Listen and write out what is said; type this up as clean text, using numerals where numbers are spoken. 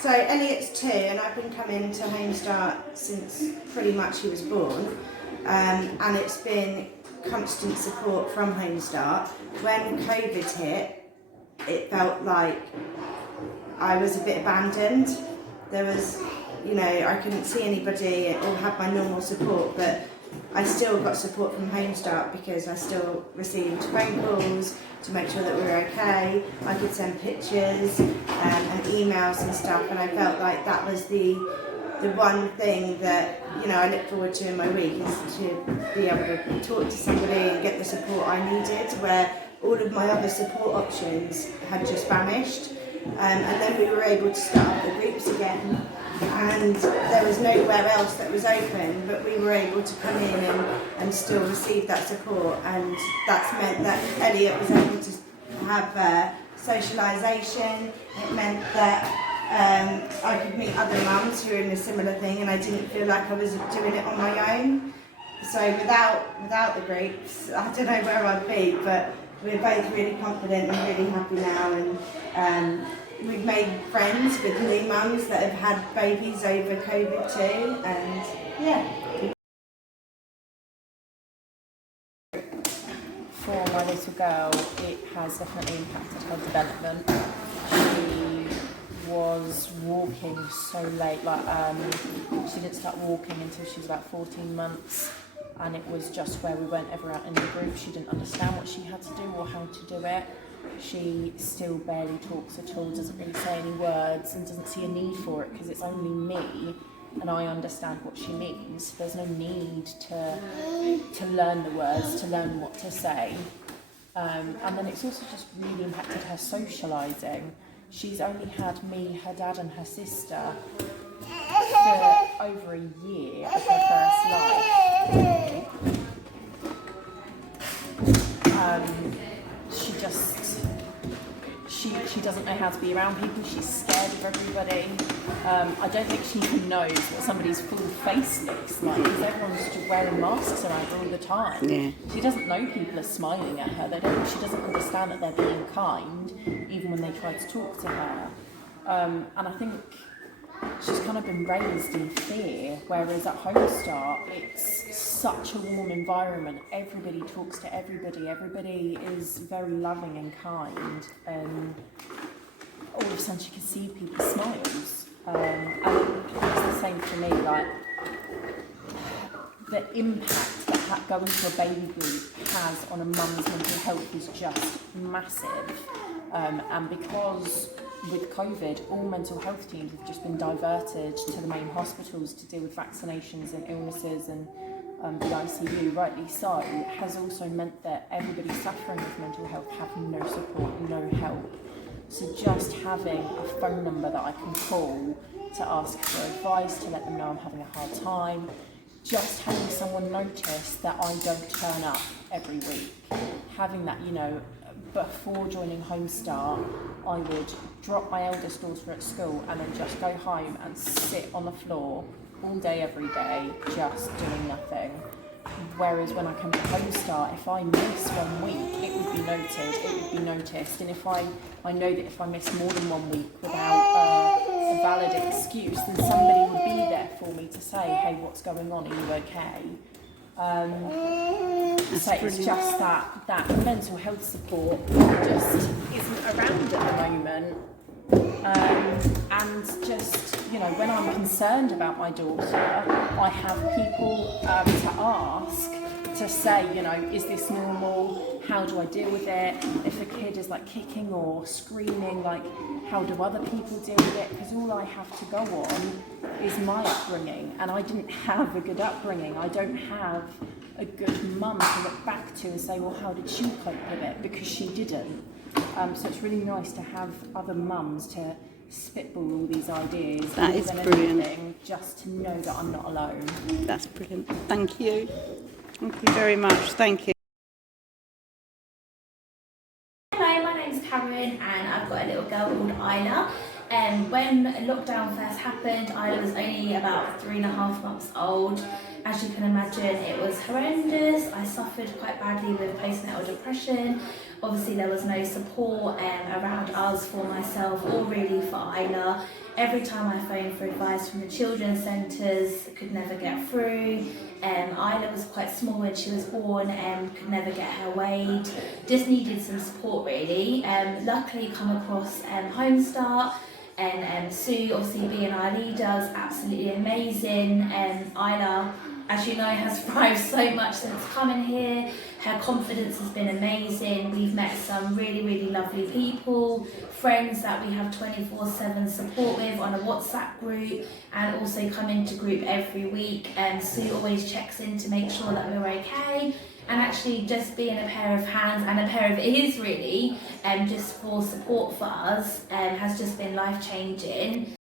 So Elliot's 2 and I've been coming to Home Start since pretty much he was born, and it's been constant support from Home Start. When COVID hit, it felt like I was a bit abandoned. There was, I couldn't see anybody or have my normal support, but I still got support from Home Start because I still received phone calls to make sure that we were okay. I could send pictures and emails and stuff, and I felt like that was the one thing that I look forward to in my week, is to be able to talk to somebody and get the support I needed, where all of my other support options had just vanished. And then we were able to start the groups again, and there was nowhere else that was open, but we were able to come in and still receive that support, and that's meant that Elliot was able to have socialisation. It meant that I could meet other mums who were in a similar thing, and I didn't feel like I was doing it on my own. So without the groups, I don't know where I'd be, but we're both really confident and really happy now, and we've made friends with new mums that have had babies over COVID too, and yeah. For my little girl, it has definitely impacted her development. She was walking so late, she didn't start walking until she was about 14 months. And it was just where we weren't ever out in the group. She didn't understand what she had to do or how to do it. She still barely talks at all, doesn't really say any words, and doesn't see a need for it because it's only me and I understand what she means. There's no need to learn the words, to learn what to say. And then it's also just really impacted her socialising. She's only had me, her dad and her sister for over a year of her first life. She doesn't know how to be around people. She's scared of everybody. I don't think she even knows what somebody's full face looks like, because everyone's just wearing masks around her all the time. Yeah. She doesn't know people are smiling at her. She doesn't understand that they're being kind, even when they try to talk to her. And I think she's kind of been raised in fear, whereas at Home Start it's such a warm environment. Everybody talks to everybody. Everybody is very loving and kind, and all of a sudden she can see people's smiles. And it's the same for me. Like, the impact that going to a baby group has on a mum's mental health is just massive. And because with COVID, all mental health teams have just been diverted to the main hospitals to deal with vaccinations and illnesses, and the ICU, rightly so, has also meant that everybody suffering with mental health have no support, no help. So just having a phone number that I can call to ask for advice, to let them know I'm having a hard time, just having someone notice that I don't turn up every week, having that, before joining Home Start, I would drop my eldest daughter at school and then just go home and sit on the floor all day, every day, just doing nothing. Whereas when I come to Home Start, if I miss 1 week, it would be noticed. And if I know that if I miss more than 1 week without a valid excuse, then somebody would be there for me to say, hey, what's going on, are you okay? So it's just that mental health support just isn't around at the moment. And just, when I'm concerned about my daughter, I have people to ask, to say, is this normal? How do I deal with it? If a kid is kicking or screaming, how do other people deal with it? Because all I have to go on is my upbringing, and I didn't have a good upbringing. I don't have a good mum to look back to and say, well, how did she cope with it? Because she didn't. So it's really nice to have other mums to spitball all these ideas. That is brilliant. Anything, just to know that I'm not alone. That's brilliant. Thank you. Thank you very much. Thank you. Hello, my name's Karen and I've got a little girl called Isla. When lockdown first happened, Isla was only about 3.5 months old. As you can imagine, it was horrendous. I suffered quite badly with postnatal depression, Obviously there was no support around us for myself or really for Isla. Every time I phoned for advice from the children's centres, could never get through. Isla was quite small when she was born and could never get her weighed. Just needed some support really. Luckily come across Home Start, and Sue, obviously being our leader, is absolutely amazing. Isla, as you know, has thrived so much since coming here. Her confidence has been amazing. We've met some really, really lovely people, friends that we have 24/7 support with on a WhatsApp group, and also come into group every week. Sue always checks in to make sure that we're okay. And actually just being a pair of hands and a pair of ears really, just for support for us, has just been life changing.